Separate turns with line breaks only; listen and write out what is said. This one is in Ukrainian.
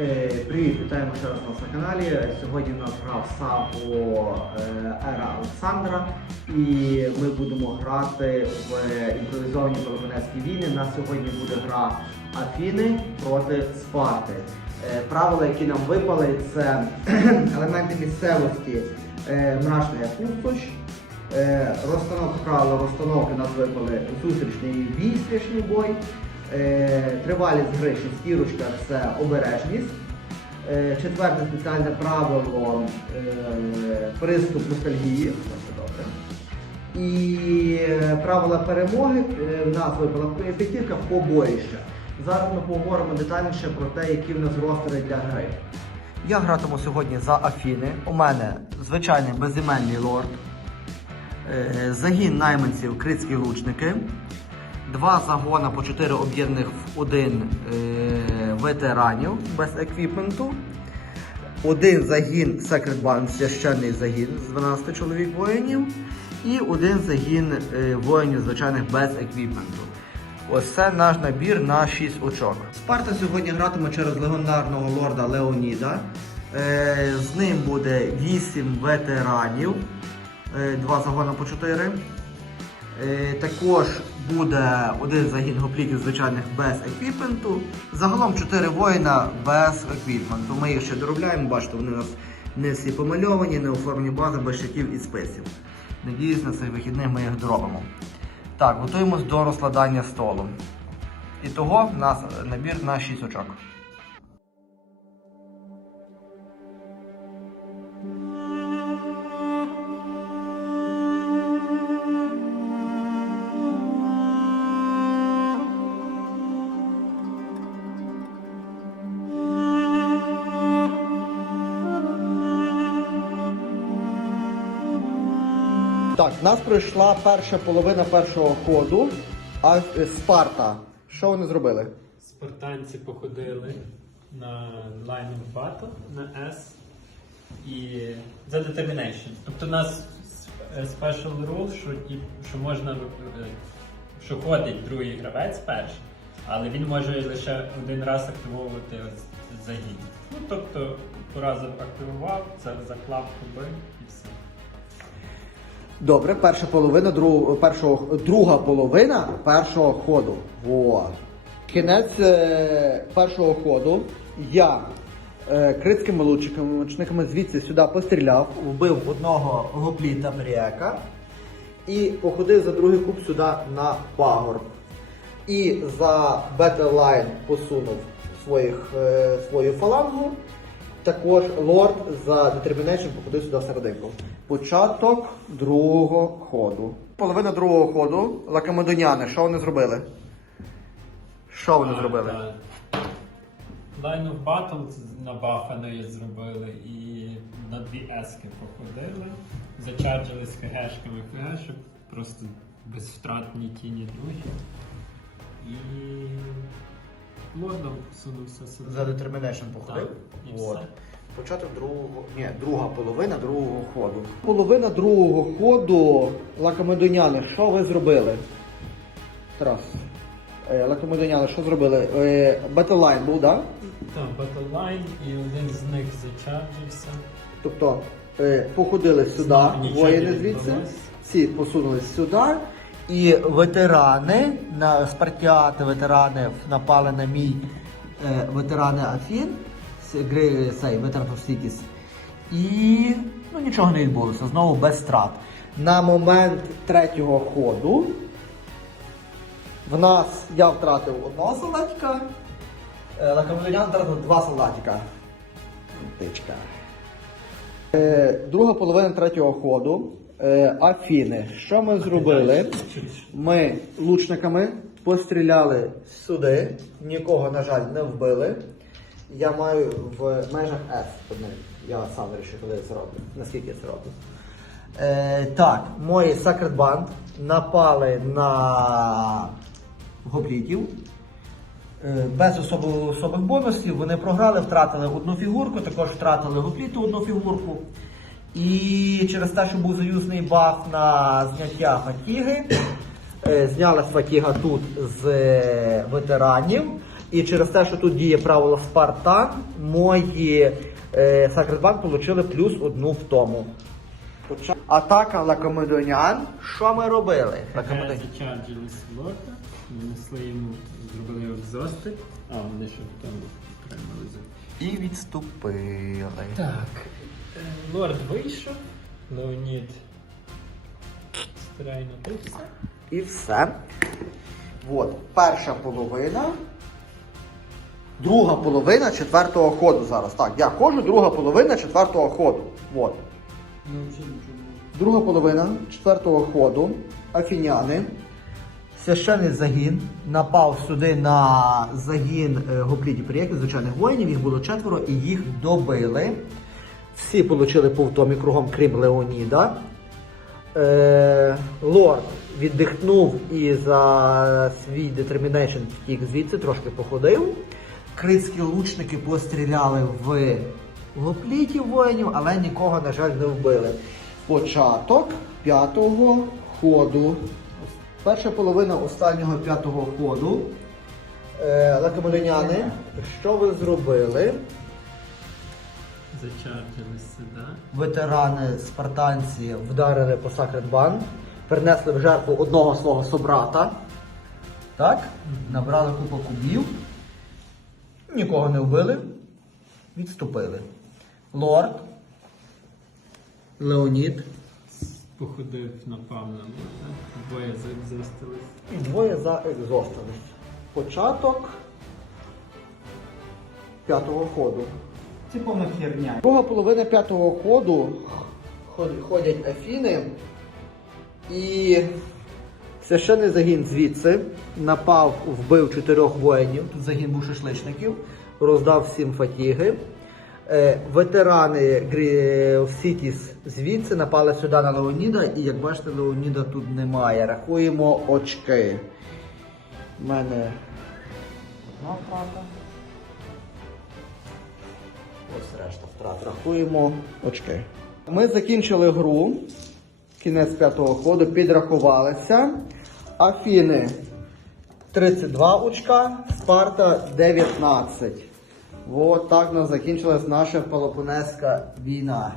Е, Привіт, вітаємо ще раз нас на каналі. Сьогодні у нас грав Саго е, Ера Олександра, і ми будемо грати в імпровізовані Пелопонезькі війни. Нас сьогодні буде гра Афіни проти Спарти. Е, Правила, які нам випали, це елементи місцевості е, мрачна пустош, е, розстановка правила розстановки нас випали зустрічний бій, стрічний бой. Е, Тривалість гри шестірочка це обережність. Е, Четверте спеціальне правило е, приступ ностальгії. І правила перемоги в нас випала п'ятірка побоїща. Зараз ми поговоримо детальніше про те, які в нас ростери для гри. Я гратиму сьогодні за Афіни. У мене звичайний безіменний лорд. Загін найманців критські лучники. Два загона по 4 об'єднаних в один е, ветеранів без еквіпменту. Один загін Secret Band, священний загін з 12 чоловік воїнів. І один загін е, воїнів звичайних без еквіпменту. Ось це наш набір на 6 очок. Спарта сьогодні гратиме через легендарного лорда Леоніда. Е, з ним буде 8 ветеранів, е, два загони по 4. Е, Також буде один загін гоплітів звичайних без еквіпменту. Загалом 4 воїна без еквіпменту. Ми їх ще доробляємо, бачите, вони у нас не всі помальовані, не оформлені бази без щитів і списів. Надіюсь, на цей вихідний ми їх доробимо. Так, готуємось до розкладання столу. І того в нас набір на 6 очок. Так, нас пройшла перша половина першого ходу, а Спарта. Що вони зробили?
Спартанці походили на Line Battle на S і за Determination. Тобто у нас special rule, що, що можна е, що ходить другий гравець перший, але він може лише один раз активовувати загін. Ну тобто поразу активував, це заклав куби і все.
Добре, перша половина другого, першого, друга половина першого ходу. Вот. Кінець е, першого ходу я е, критськими лучниками звідси сюди постріляв, вбив одного гопліта Бріека і походив за другий куб сюди на пагорб. І за Line посунув своїх, е, свою фалангу. Також лорд за Determination походив сюди всерединку. Початок другого ходу. Половина другого ходу. Лакамедоняни, що вони зробили? Що вони зробили?
Line of Battle на бафаної зробили і на дві ески походили. Зачарджились КГшками КГ, щоб просто без втрат ні ті, ні другі. І лордом сунувся сюди.
За Determination походив.
Так, і
От.
все.
Початок другого. Ні, друга половина другого ходу. Половина другого ходу лакамедоняни, що ви зробили? Тарас. Е, Лакамедоняни, що зробили? Е, Батлайн був, так? Да?
Так, Battle Line, і один з них зачарджився.
Тобто е, походили сюди,
нічого
воїни
не
звідси,
відбулось.
ці посунулись сюди. І ветерани, на спартіати ветерани напали на мій е, ветерани Афін, гри цей ветеран of І ну, нічого не відбулося, знову без страт. На момент третього ходу в нас я втратив одного солдатика, е, Лакамедонян втратив два солдатика. Тичка. Е, Друга половина третього ходу. Е, Афіни. Що ми зробили? Ми лучниками постріляли сюди. Нікого, на жаль, не вбили. Я маю в межах С одним. Я сам вирішив, коли я це роблю. Наскільки я це роблю. Е, так, мої Sacred Band напали на гоплітів. Е, Без особих бонусів вони програли, втратили одну фігурку, також втратили гопліту одну фігурку. І через те, що був заюзний баф на зняття фатіги, е, знялась фатіга тут з е, ветеранів. І через те, що тут діє правило Спартан, мої е, Сакредбанк отримали плюс одну в тому. Атака Лакомедонян. Що ми робили? Лакомедонян.
Зачарджили слота, нанесли йому, зробили його зостик, а вони ще там отримали за.
І відступили.
Так. Лорд вийшов, Леонід стрейно та й все.
І все. От, перша половина. Друга половина четвертого ходу зараз. Так, я ходжу, друга половина четвертого ходу. От. Друга половина четвертого ходу. Афіняни. Священний загін напав сюди на загін е, гоплітів приїхали, звичайних воїнів, їх було четверо і їх добили. Всі отримали по втомі кругом, крім Леоніда. Е, Лорд віддихнув і за свій детермінейшн втік звідси, трошки походив. Критські лучники постріляли в гоплітів воїнів, але нікого, на жаль, не вбили. Початок п'ятого ходу. Перша половина останнього п'ятого ходу. Е, Лакомодиняни, що ви зробили?
Зачарджили сюди.
ветерани спартанці вдарили по Сакредбан, принесли в жертву одного свого собрата. Так? Набрали купу кубів, нікого не вбили, відступили. Лорд, Леонід
Походив, напав на лорда. Двоє застились.
і двоє за екзостились. Початок п'ятого ходу.
Це повна херня.
Друга половина п'ятого ходу ходять Афіни і священний загін звідси напав, вбив чотирьох воїнів. Тут загін був шашличників, роздав всім фатіги. Е, Ветерани Грі- Сітіс звідси напали сюди на Леоніда, і як бачите, Леоніда тут немає. Рахуємо очки. У мене одна втрата. Ось решта втрат. Рахуємо очки. Ми закінчили гру. Кінець п'ятого ходу, підрахувалися. Афіни 32 очка, Спарта 19. От так нас закінчилась наша Пелопонезька війна.